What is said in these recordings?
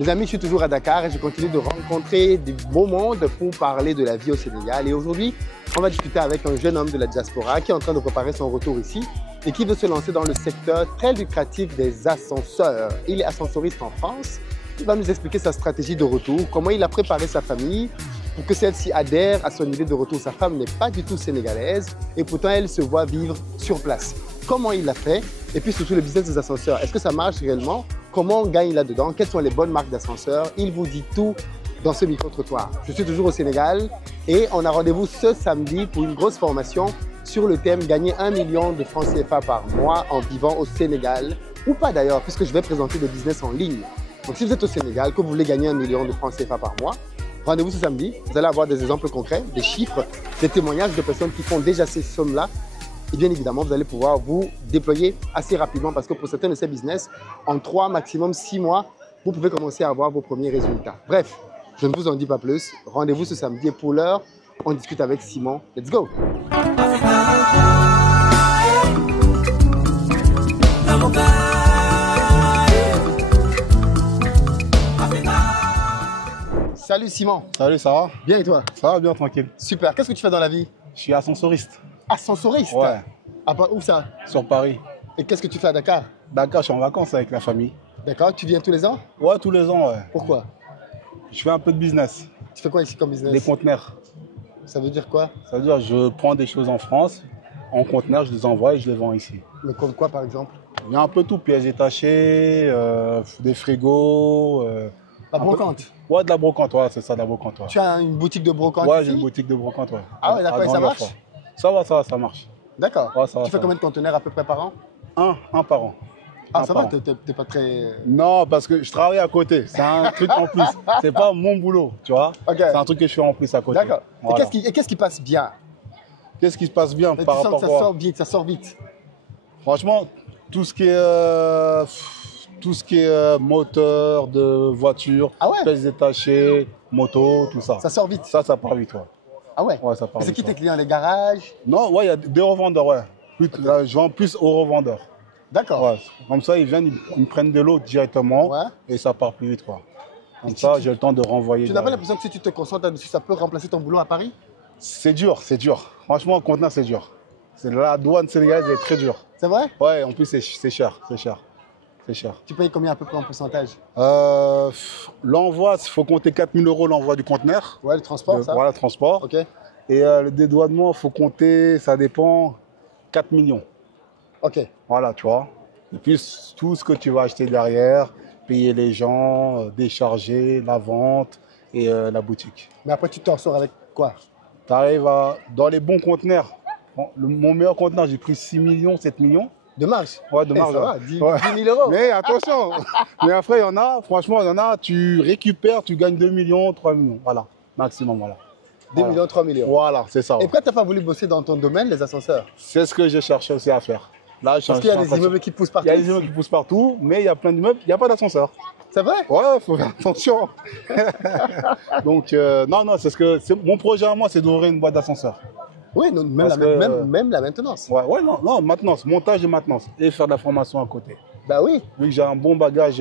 Les amis, je suis toujours à Dakar et je continue de rencontrer du beau monde pour parler de la vie au Sénégal. Et aujourd'hui, on va discuter avec un jeune homme de la diaspora qui est en train de préparer son retour ici et qui veut se lancer dans le secteur très lucratif des ascenseurs. Il est ascensoriste en France. Il va nous expliquer sa stratégie de retour, comment il a préparé sa famille pour que celle-ci adhère à son idée de retour. Sa femme n'est pas du tout sénégalaise et pourtant elle se voit vivre sur place. Comment il l'a fait? Et puis surtout le business des ascenseurs. Est-ce que ça marche réellement? Comment on gagne là-dedans? Quelles sont les bonnes marques d'ascenseurs? Il vous dit tout dans ce micro-trottoir. Je suis toujours au Sénégal et on a rendez-vous ce samedi pour une grosse formation sur le thème gagner 1 million de francs CFA par mois en vivant au Sénégal. Ou pas d'ailleurs, puisque je vais présenter des business en ligne. Donc si vous êtes au Sénégal, que vous voulez gagner 1 million de francs CFA par mois, rendez-vous ce samedi. Vous allez avoir des exemples concrets, des chiffres, des témoignages de personnes qui font déjà ces sommes-là. Et bien évidemment, vous allez pouvoir vous déployer assez rapidement parce que pour certains de ces business, en 3, maximum 6 mois, vous pouvez commencer à avoir vos premiers résultats. Bref, je ne vous en dis pas plus. Rendez-vous ce samedi et pour l'heure, on discute avec Simon. Let's go! Salut Simon. Salut, ça va? Bien et toi? Ça va bien, tranquille. Super. Qu'est-ce que tu fais dans la vie? Je suis ascensoriste. Ascensoriste? Ouais. Où ça? Sur Paris. Et qu'est-ce que tu fais à Dakar? Dakar, je suis en vacances avec la famille. D'accord. Tu viens tous les ans? Ouais, tous les ans, ouais. Pourquoi? Je fais un peu de business. Tu fais quoi ici comme business? Des conteneurs. Ça veut dire quoi? Ça veut dire je prends des choses en France, en conteneurs, je les envoie et je les vends ici. Mais comme quoi par exemple? Il y a un peu tout, pièces détachées, des frigos. La brocante? Ouais, de la brocante, ouais, c'est ça, de la brocante. Ouais, Tu as une boutique de brocante ouais, ici? j'ai une boutique de brocante, ouais. Ah ouais, d'accord, et ça marche? Ça va, ça marche. D'accord. Ouais, ça va, tu fais ça combien de conteneurs à peu près par an? Un par an. Ah, Un ça par va, an. t'es pas très... Non, parce que je travaille à côté. C'est un truc en plus. C'est pas mon boulot, tu vois. Ok. C'est un truc que je fais en plus à côté. D'accord. Voilà. Et qu'est-ce qui passe bien? Qu'est-ce qui se passe bien Tu par sens rapport que à ça quoi? sort vite, ça sort vite. Franchement, tout ce qui est moteur de voiture, Ah ouais? pièces détachées, moto, tout ça. Ça sort vite. Ça part vite, ouais. Ah ouais? Ouais, ça part Et c'est vite. qui tes Ouais. clients? Les garages? Non, ouais, il y a des revendeurs, ouais. Là, je vends plus aux revendeurs. D'accord. Ouais. Comme ça, ils viennent, ils me prennent de l'eau directement Ouais. et ça part plus vite, quoi. Comme ça, j'ai le temps de renvoyer. Tu n'as pas l'impression que si tu te concentres là-dessus, ça peut remplacer ton boulot à Paris? C'est dur, c'est dur. Franchement, le conteneur, c'est dur. La douane sénégalaise est très dure. C'est vrai? Ouais, en plus, c'est cher, c'est cher. C'est cher. Tu payes combien à peu près en pourcentage? L'envoi, il faut compter 4 000 € l'envoi du conteneur. Ouais, le transport, ça? Voilà, le transport. Ok. Et le dédouanement, il faut compter, ça dépend, 4 millions. Ok. Voilà, tu vois. Et puis, tout ce que tu vas acheter derrière, payer les gens, décharger, la vente et la boutique. Mais après, tu t'en sors avec quoi? Tu arrives dans les bons conteneurs. Bon, mon meilleur conteneur, j'ai pris 6 millions, 7 millions. De marge? Ouais, de Eh, marge. ça Ouais. va, 10 Ouais. 000 €. Mais attention, mais après, il y en a, franchement, il y en a, tu récupères, tu gagnes 2 millions, 3 millions. Voilà, maximum, voilà. 2 Voilà. millions, 3 millions. Voilà, c'est ça. Et Ouais. pourquoi tu n'as pas voulu bosser dans ton domaine, les ascenseurs? C'est ce que j'ai cherché aussi à faire. Là, Parce qu'il y a des immeubles qui poussent partout. Il y a des immeubles qui poussent partout, mais il y a plein d'immeubles, il n'y a pas d'ascenseur. C'est vrai? Ouais, il faut faire attention. Donc, non, mon projet à moi, c'est d'ouvrir une boîte d'ascenseur. Oui, non, Parce que- même la maintenance. Ouais, non, maintenance, montage et maintenance. Et faire de la formation à côté. Bah oui, Vu que j'ai un bon bagage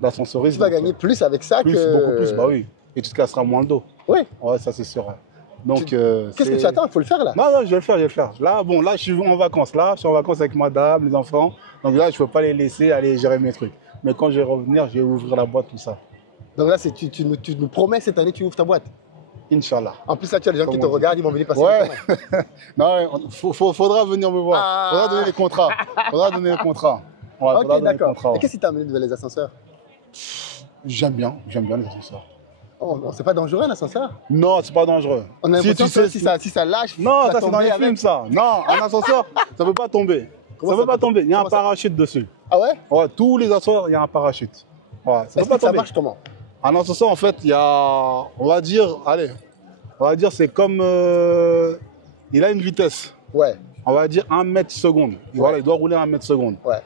d'ascensoriste. tu vas donc, gagner plus avec ça plus, que... beaucoup plus, bah oui. Et tu te casseras moins le dos. Oui. Ouais, ça c'est sûr. Ouais. Donc, Qu'est-ce que tu attends? Il faut le faire là. Non, je vais le faire, Là, bon, là, je suis en vacances. Là, je suis en vacances avec madame, les enfants. Donc là, je ne peux pas les laisser aller gérer mes trucs. Mais quand je vais revenir, je vais ouvrir la boîte, tout ça. Donc là, tu nous promets cette année, tu ouvres ta boîte. Inch'Allah. En plus, là, tu as des gens qui te Comment on dit? regardent, ils vont venir passer. Ouais. le temps. Non, faudra venir me voir. Ah. Faudra donner les contrats. Faudra donner les contrats. Ouais, faudra Ok, donner les d'accord. contrats, ouais. Et qu'est-ce qui t'a amené devant les ascenseurs? J'aime bien les ascenseurs. Oh, c'est pas dangereux un ascenseur? Non, c'est pas dangereux. On a Si l'impression tu que sais, si ça lâche, non, tu vas ça c'est dans tomber les avec. films ça. Non, un ascenseur, ça ne peut pas tomber. Comment Ça ne ça peut pas tomber. Il y a un comment ça- parachute dessus. Ah ouais? Ouais, tous les ascenseurs, il y a un parachute. Ouais, ça Est-ce peut pas que ça tomber. marche comment? Un ascenseur, en fait, il y a, on va dire, c'est comme, il a une vitesse. Ouais, On va dire 1 mètre seconde. Voilà, il doit rouler 1 mètre seconde. ouais.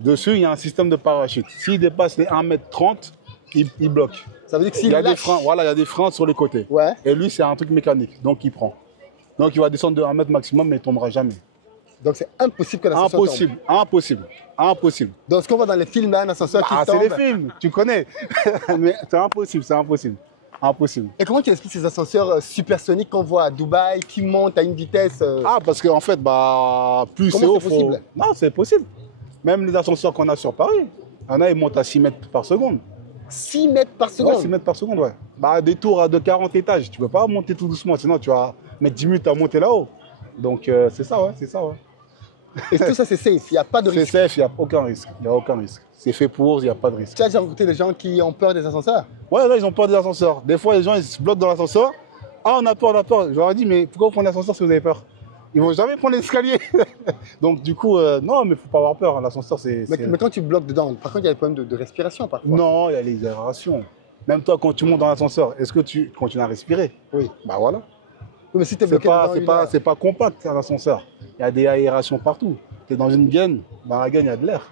Dessus, il y a un système de parachute. S'il dépasse les 1 mètre 30, il bloque. Ça veut dire que Il s'il y a des lâche... freins, voilà, il y a des freins sur les côtés. Ouais, Et lui, c'est un truc mécanique, donc il prend. Donc il va descendre de 1 mètre maximum, mais il ne tombera jamais. Donc c'est impossible que l'ascenseur tombe. Impossible, impossible, impossible. Donc ce qu'on voit dans les films, là, un ascenseur qui tombe. C'est les films, tu connais. Mais c'est impossible, c'est impossible. Impossible. Et comment tu expliques ces ascenseurs supersoniques qu'on voit à Dubaï qui montent à une vitesse Parce qu'en fait, plus c'est haut, possible. Non, c'est possible. Même les ascenseurs qu'on a sur Paris, il y en a, ils montent à 6 mètres par seconde. 6 mètres par seconde? Ouais, 6 mètres par seconde, ouais. Des tours de 40 étages, tu ne peux pas monter tout doucement, sinon tu vas mettre 10 minutes à monter là-haut. Donc c'est ça, ouais, c'est ça, ouais. Et tout ça, c'est safe, il n'y a pas de risque? C'est safe, il n'y a aucun risque. Il n'y a aucun risque. C'est fait pour, il n'y a pas de risque. Tu as déjà rencontré des gens qui ont peur des ascenseurs? Ouais, là, ils ont peur des ascenseurs. Des fois, les gens, ils se bloquent dans l'ascenseur. Ah, on a peur, on a peur. Je leur ai dit, mais pourquoi vous prenez l'ascenseur si vous avez peur? Ils ne vont jamais prendre l'escalier. Donc, du coup, non, mais il ne faut pas avoir peur. L'ascenseur, c'est... Mais quand tu bloques dedans, par contre, il y a des problèmes de respiration parfois. Non, il y a les aérations. Même toi, quand tu montes dans l'ascenseur, est-ce que tu continues à respirer? Oui. Bah voilà. Oui, mais si tu es bloqué dedans, c'est pas compact, un ascenseur. Il y a des aérations partout. Tu es dans une gaine, dans la gaine, il y a de l'air.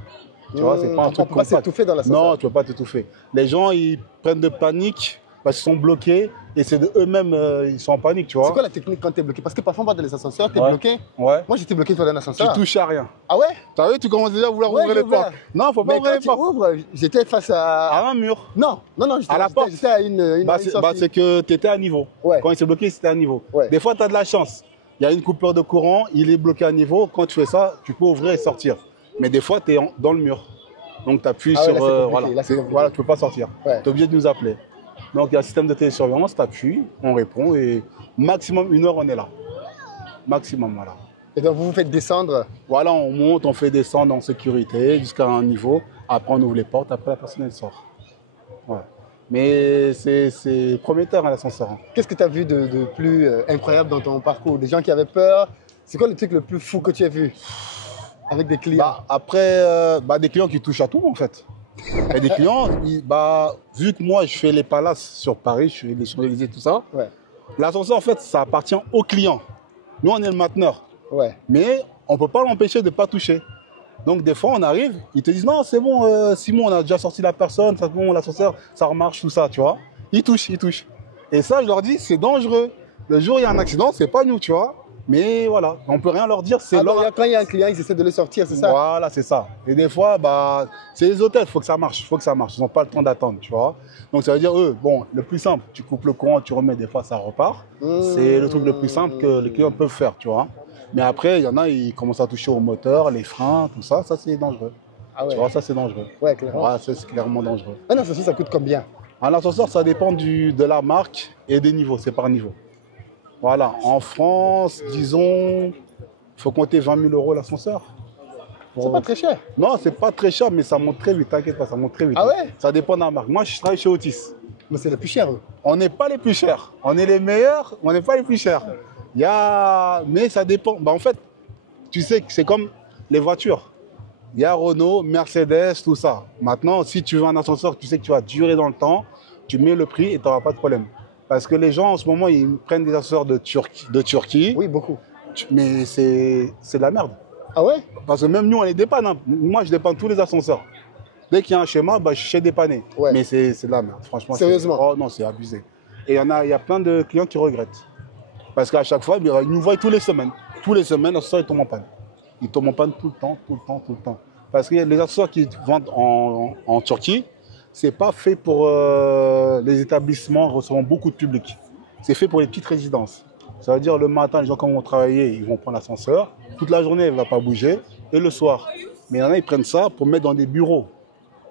Tu vois, c'est pas un truc compact. On peut pas s'étouffer dans l'ascenseur. Non, tu ne peux pas t'étouffer. Les gens, ils prennent de panique parce qu'ils sont bloqués et c'est eux-mêmes, ils sont en panique, tu vois. C'est quoi la technique quand tu es bloqué? Parce que parfois, on va dans les ascenseurs, tu es bloqué. Ouais. Moi, j'étais bloqué dans un ascenseur. Tu touches à rien. Ah ouais? T'as vu, tu commences déjà à vouloir ouvrir les portes. Non, il ne faut pas ouvrir les portes. J'étais face à un mur. Non, à la porte. J'étais à une c'est que tu étais à niveau. Ouais. Quand il s'est bloqué, c'était à niveau. Ouais. Des fois, tu as de la chance. Il y a une coupure de courant, il est bloqué à niveau. Quand tu fais ça, tu peux ouvrir et sortir. Mais des fois, tu es dans le mur. Donc tu appuies sur... voilà, tu ne peux pas sortir. Ouais. Tu es obligé de nous appeler. Donc il y a un système de télésurveillance, tu appuies, on répond et maximum 1 heure, on est là. Maximum, voilà. Et donc vous vous faites descendre? Voilà, on monte, on fait descendre en sécurité jusqu'à un niveau. Après, on ouvre les portes, après la personne, elle sort. Ouais. Mais c'est prometteur, l'ascenseur. Qu'est-ce que tu as vu de plus incroyable dans ton parcours? Des gens qui avaient peur? C'est quoi le truc le plus fou que tu as vu avec des clients? Après, des clients qui touchent à tout, en fait. Et des clients, vu que moi, je fais les palaces sur Paris, je fais les Champs-Élysées, tout ça, ouais. L'ascenseur, en fait, ça appartient aux clients. Nous, on est le mainteneur. Ouais. Mais on ne peut pas l'empêcher de ne pas toucher. Donc, des fois, on arrive, ils te disent, non, c'est bon, Simon, on a déjà sorti la personne, c'est bon, l'ascenseur, ça remarche, tout ça, tu vois. Ils touchent. Et ça, je leur dis, c'est dangereux. Le jour où il y a un accident, c'est pas nous, tu vois. Mais voilà, on ne peut rien leur dire, c'est leur... Quand il y a un client, ils essaient de le sortir, c'est ça? Voilà, c'est ça. Et des fois, c'est les hôtels, il faut que ça marche, Ils n'ont pas le temps d'attendre, tu vois. Donc ça veut dire, bon, le plus simple, tu coupes le courant, tu remets, des fois, ça repart. C'est le truc le plus simple que les clients peuvent faire, tu vois. Mais après, il y en a, ils commencent à toucher au moteur, les freins, tout ça, c'est dangereux. Ah ouais. Tu vois, ça, c'est dangereux. Ouais, clairement. Ouais, c'est clairement dangereux. Un ascenseur, ça coûte combien? Un ascenseur, ça dépend de la marque et des niveaux, c'est par niveau. Voilà, en France, disons, il faut compter 20 000 € l'ascenseur. C'est pas très cher. Non, c'est pas très cher, mais ça monte très vite, t'inquiète pas, ça monte très vite. Ah ouais? Ça dépend de la marque. Moi, je travaille chez Otis. Mais c'est le plus cher, eux. On n'est pas les plus chers. On est les meilleurs, on n'est pas les plus chers. Mais ça dépend. En fait, tu sais que c'est comme les voitures. Il y a Renault, Mercedes, tout ça. Maintenant, si tu veux un ascenseur, tu sais que tu vas durer dans le temps, tu mets le prix et tu n'auras pas de problème. Parce que les gens, en ce moment, ils prennent des ascenseurs de Turquie. Oui, beaucoup. Mais c'est de la merde. Ah ouais? Parce que même nous, on les dépanne. Hein. Moi, je dépanne tous les ascenseurs. Dès qu'il y a un schéma, je sais dépanner. Ouais. Mais c'est de la merde, franchement. Sérieusement? Oh non, c'est abusé. Et il y a plein de clients qui regrettent. Parce qu'à chaque fois, ils nous voient tous les semaines. Tous les semaines, l'ascenseur, il tombe en panne. Il tombe en panne tout le temps. Parce que les ascenseurs qui vendent en Turquie, c'est pas fait pour les établissements recevant beaucoup de public. C'est fait pour les petites résidences. Ça veut dire le matin, les gens, quand vont travailler, ils vont prendre l'ascenseur. Toute la journée, elle ne va pas bouger. Et le soir. Mais il y en a, ils prennent ça pour mettre dans des bureaux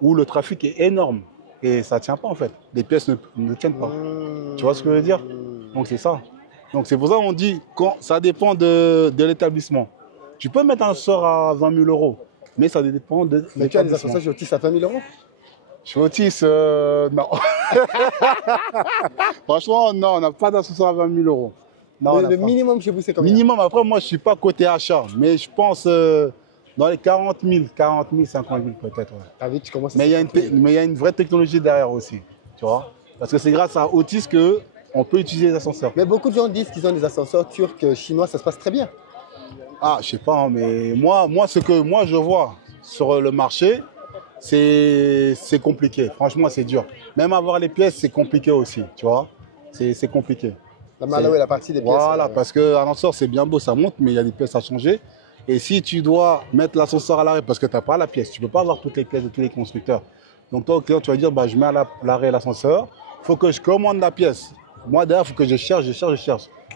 où le trafic est énorme. Et ça ne tient pas, en fait. Les pièces ne tiennent pas. Tu vois ce que je veux dire? Donc, c'est ça. Donc, c'est pour ça qu'on dit que ça dépend de l'établissement. Tu peux mettre un ascenseur à 20 000 €. Mais ça dépend de l'établissement. Mais tu as des ascenseurs chez Otis à 20 000 €? Chez Otis, non. Franchement, non, on n'a pas d'ascenseur à 20 000 €. Non, le minimum chez vous, c'est combien? Minimum, après, moi, je ne suis pas côté achat. Mais je pense dans les 40 000, 50 000 peut-être. Ouais. Ah oui, tu commences à mais il y a une vraie technologie derrière aussi. Tu vois? Parce que c'est grâce à Otis qu'on peut utiliser les ascenseurs. Mais beaucoup de gens disent qu'ils ont des ascenseurs turcs, chinois, ça se passe très bien. Ah, je sais pas, hein, mais moi, ce que moi je vois sur le marché, c'est compliqué. Franchement, c'est dur. Même avoir les pièces, c'est compliqué aussi, tu vois. C'est compliqué. La partie des pièces. Voilà, parce qu'un ascenseur, c'est bien beau, ça monte, mais il y a des pièces à changer. Et si tu dois mettre l'ascenseur à l'arrêt parce que tu n'as pas la pièce, tu ne peux pas avoir toutes les pièces de tous les constructeurs. Donc toi, au client, tu vas dire, bah, je mets à l'arrêt l'ascenseur, il faut que je commande la pièce. Moi, derrière, il faut que je cherche.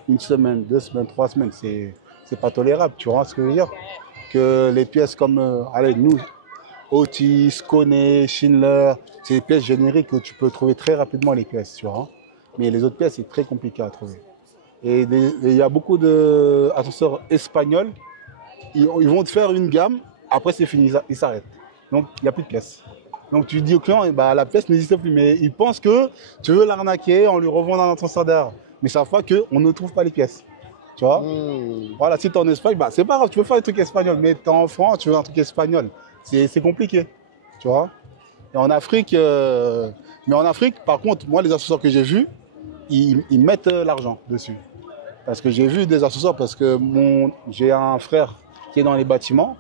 Une semaine, 2 semaines, 3 semaines, c'est pas tolérable, tu vois ce que je veux dire? Que les pièces comme, allez, nous, Otis, Kone, Schindler, c'est des pièces génériques que tu peux trouver très rapidement les pièces, tu vois. Mais les autres pièces, c'est très compliqué à trouver. Et il y a beaucoup d'ascenseurs espagnols, ils vont te faire une gamme, après c'est fini, ils s'arrêtent. Donc il n'y a plus de pièces. Donc tu dis au client, bah, la pièce n'existe plus, mais il pense que tu veux l'arnaquer en lui revendant un ascenseur derrière. Mais ça fait qu'on ne trouve pas les pièces. Tu vois? Voilà, si tu es en Espagne, bah, c'est pas grave, tu peux faire des trucs espagnols, mais tu es en France, tu veux un truc espagnol. C'est compliqué, tu vois. Et en Afrique, par contre, moi, les ascenseurs que j'ai vus, ils mettent l'argent dessus. Parce que j'ai vu des ascenseurs, parce que j'ai un frère qui est dans les bâtiments.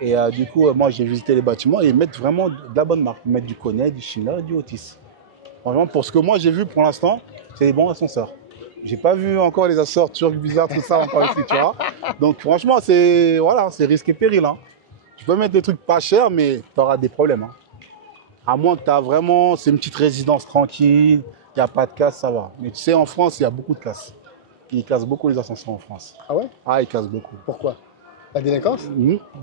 Et du coup, moi, j'ai visité les bâtiments et ils mettent vraiment de la bonne marque. Ils mettent du Kone, du Schindler et du Otis. Franchement, pour ce que moi, j'ai vu pour l'instant, c'est des bons ascenseurs. J'ai pas vu encore les ascenseurs turcs bizarres, tout ça encore ici, tu vois. Donc franchement, c'est risque et péril. Hein. Tu peux mettre des trucs pas chers, mais tu auras des problèmes. Hein. À moins que tu as vraiment, c'est une petite résidence tranquille, il n'y a pas de casse, ça va. Mais tu sais, en France, il y a beaucoup de casses. Ils cassent beaucoup les ascenseurs en France. Ah ouais? Ah, ils cassent beaucoup. Pourquoi? La délinquance?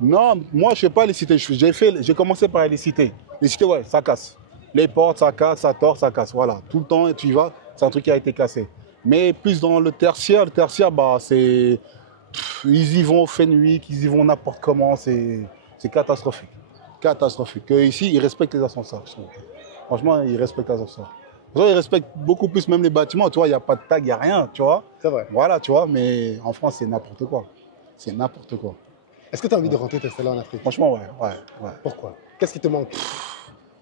Non, moi, je ne sais pas les citer. J'ai commencé par les citer. Les citer, ouais, ça casse. Les portes, ça casse, ça tord, ça casse. Voilà. Tout le temps, tu y vas, c'est un truc qui a été cassé. Mais plus dans le tertiaire, bah, c'est. Ils y vont au Fenwick, ils y vont n'importe comment, c'est catastrophique. Catastrophique. Ici, ils respectent les ascenseurs. Franchement, ils respectent les ascenseurs. Ils respectent beaucoup plus même les bâtiments, tu vois, il n'y a pas de tag, il n'y a rien, tu vois. C'est vrai. Voilà, tu vois, mais en France, c'est n'importe quoi. C'est n'importe quoi. Est-ce que tu as envie de rentrer t'installer en Afrique? Franchement, ouais. Pourquoi? Qu'est-ce qui te manque?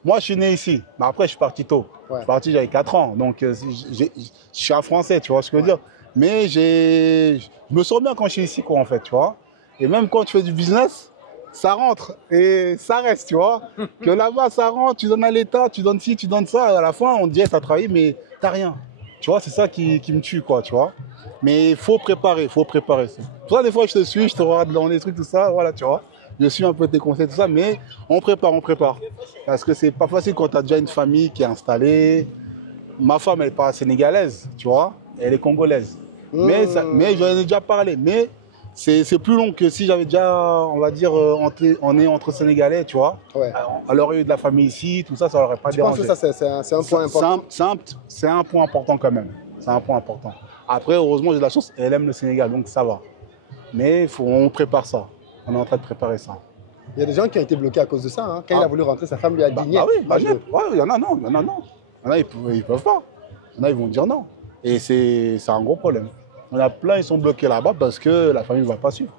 Moi, je suis né ici, mais après, je suis parti tôt. Ouais. Je suis parti, j'avais 4 ans, donc je suis un Français, tu vois ce que je veux dire. Mais je me sens bien quand je suis ici, quoi, en fait, tu vois. Et même quand tu fais du business, ça rentre et ça reste, tu vois. Que là-bas, ça rentre, tu donnes à l'État, tu donnes ci, tu donnes ça. À la fin, on te dit, t'as travaillé, mais t'as rien. Tu vois, c'est ça qui me tue, quoi, tu vois. Mais il faut préparer, Pour ça, des fois, je te suis, je te regarde dans les trucs, tout ça, voilà, tu vois. Je suis un peu tes conseils, tout ça, mais on prépare. Parce que c'est pas facile quand tu as déjà une famille qui est installée. Ma femme, elle n'est pas sénégalaise, tu vois. Elle est congolaise. Mais j'en ai déjà parlé. Mais c'est plus long que si j'avais déjà, on va dire, on est entre Sénégalais, tu vois. Ouais. Elle aurait eu de la famille ici, tout ça, ça n'aurait pas dérangé. Je pense que ça, c'est un point important. C'est un point important quand même. C'est un point important. Après, heureusement, j'ai de la chance, elle aime le Sénégal, donc ça va. Mais on prépare ça. On est en train de préparer ça. Il y a des gens qui ont été bloqués à cause de ça. Hein. Quand il a voulu rentrer, sa femme lui a dit oui, il y en a non. Il y en a, ils peuvent pas. Il y en a, ils vont dire non. Et c'est un gros problème. Il y en a plein, ils sont bloqués là-bas parce que la famille ne va pas suivre.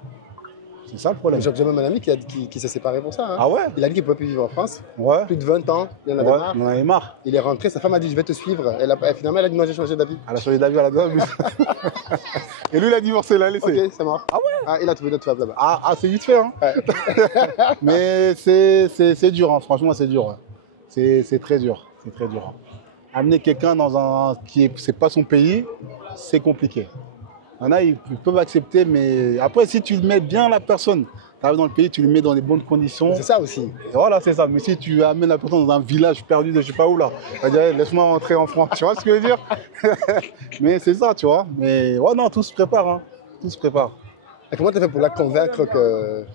C'est ça le problème. J'ai même un ami qui s'est séparé pour ça. Hein. Ah ouais? Il a dit qu'il ne pouvait plus vivre en France. Ouais. Plus de 20 ans, il en avait marre. Il est rentré, sa femme a dit je vais te suivre. Finalement, elle a dit non, j'ai changé d'avis. Elle a changé d'avis à la dame. Et lui, il a divorcé, il a laissé. Ok, c'est mort. Ah ouais? Il a trouvé d'autres femmes là-bas. Ah, c'est vite fait. Hein. Ouais. Mais c'est dur, hein. Franchement, c'est dur. C'est très dur. C'est très dur. Amener quelqu'un dans c'est pas son pays, c'est compliqué. Il y en a, ils peuvent accepter, mais après, si tu mets bien la personne, tu arrives dans le pays, tu le mets dans les bonnes conditions. C'est ça aussi. Voilà, c'est ça. Mais si tu amènes la personne dans un village perdu de je sais pas où, là, tu vas dire, laisse-moi rentrer en France. Tu vois ce que je veux dire? Mais c'est ça, tu vois. Mais ouais, non, tout se prépare. Hein. Tout se prépare. Et comment tu as fait pour la convaincre que...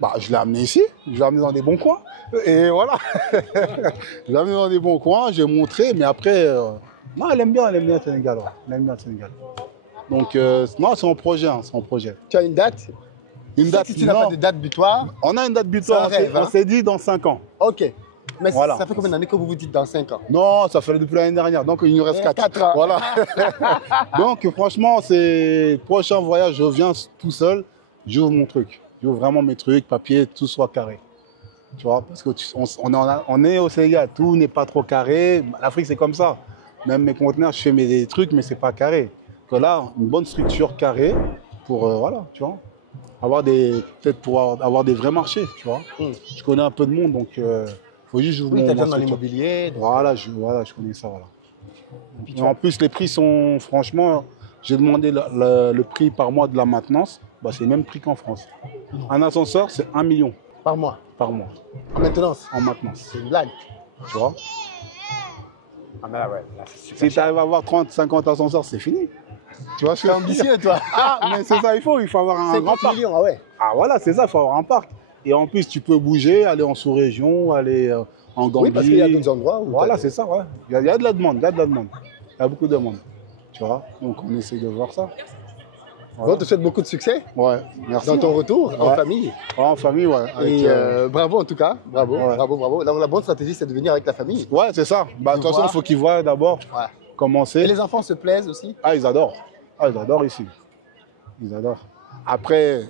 Bah, je l'ai amené ici, je l'ai amené dans des bons coins. Et voilà. Je l'ai amené dans des bons coins, j'ai montré, mais après, non, elle aime bien le Sénégal. Ouais. Elle aime bien le Sénégal. Donc, non, c'est un projet, Tu as une date? Si tu n'as pas de date butoir? On a une date butoir, on s'est dit dans 5 ans. Ok. Mais voilà. Ça fait combien d'années que vous vous dites dans 5 ans? Non, ça fait depuis l'année dernière, donc il nous reste 4 ans. Voilà. Donc, franchement, c'est prochain voyage, je viens tout seul, j'ouvre mon truc. J'ouvre vraiment mes trucs, papier, tout soit carré. Tu vois, parce qu'on est au Sénégal, tout n'est pas trop carré. L'Afrique, c'est comme ça. Même mes conteneurs, je fais des trucs, mais c'est pas carré. Que là, une bonne structure carrée pour, voilà, tu vois, peut-être pouvoir avoir des vrais marchés, tu vois. Je connais un peu de monde, donc faut juste jouer mon dans l'immobilier. Voilà, je connais ça, voilà. Et en plus, les prix sont, franchement, j'ai demandé le prix par mois de la maintenance. bah, c'est le même prix qu'en France. Un ascenseur, c'est 1 million Par mois. par mois En maintenance. en maintenance. C'est une blague. Tu vois? Ah, mais là, ouais, là, c'est super Si tu cher. arrives à avoir 30, 50 ascenseurs, c'est fini. Tu vois, je Tu es ambitieux, toi. Ah, mais c'est ça, il faut avoir un grand 50 parc. millions, ah ouais. Ah voilà, c'est ça, il faut avoir un parc. Et en plus, tu peux bouger, aller en sous-région, aller en Gambie. Oui, parce qu'il y a d'autres endroits où. Voilà, c'est ça, ouais. Il y a de la demande, il y a de la demande. Il y a beaucoup de demande. Tu vois? Donc on essaie de voir ça. Bon, on te souhaite beaucoup de succès Ouais, merci. dans ton retour en Ouais. famille. Ouais, en famille, ouais. Avec, Et bravo en tout cas. Bravo, Ouais. bravo, bravo. Donc la bonne stratégie, c'est de venir avec la famille. Ouais, c'est ça. Bah, de toute façon, voir. il faut qu'ils voient d'abord Ouais. commencer. Et les enfants se plaisent aussi. Ah, ils adorent. Ah, ils adorent ici. Ils adorent. Après,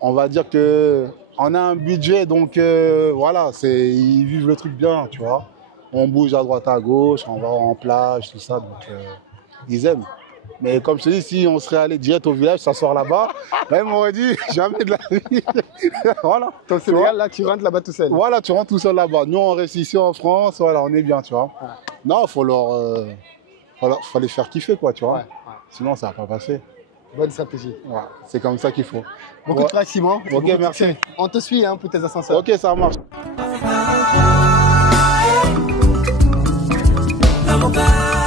on va dire que on a un budget, donc voilà, ils vivent le truc bien, tu vois. On bouge à droite à gauche, on va en plage, tout ça, donc ils aiment. Mais comme je te dis, si on serait allé direct au village, ça sort là-bas, même on aurait dit jamais de la vie. Voilà. Ton Tu vois. Sénégal, là, tu rentres là-bas tout seul. Voilà, tu rentres tout seul là-bas. Nous, on reste ici en France, voilà, on est bien, tu vois. Ouais. Non, faut les faire kiffer, quoi, tu vois. Ouais, ouais. Sinon, ça va pas passer. Bonne stratégie. Ouais, c'est comme ça qu'il faut. Beaucoup Ouais. de travail, Simon. Ok, Beaucoup de merci. succès. On te suit hein, pour tes ascenseurs. Ok, ça marche. Number 5.